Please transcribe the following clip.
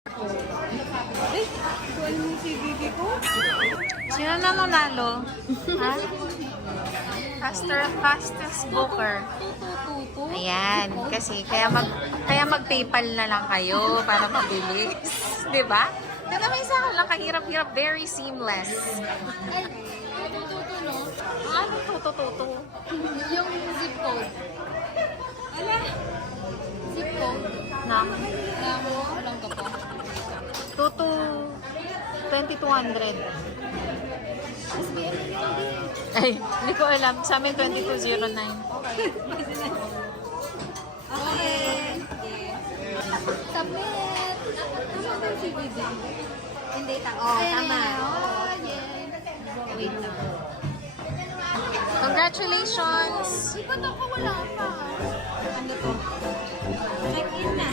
Eh, kuwan mo si Bibi ko? Sino na nanalo? Ha? Fastest booker. Tutu. Ayan, kasi kaya mag-PayPal na lang kayo para mabilis, 'di ba? Kaya may sa lang kahirap-hirap, very seamless. Ay, tutu no? Ano tuto? Yung zip code. Ala? Zip code? Na Na mo, alam ka pa. tuto 2200. SBM na din. Ay, hindi ko alam. Sa amin 2209. Okay. Submit. Tama ba si Bibi? Hindi, tama. Oh, yeah. Wait lang. Congratulations! Di ba't ako wala pa? Ano to? Check-in na.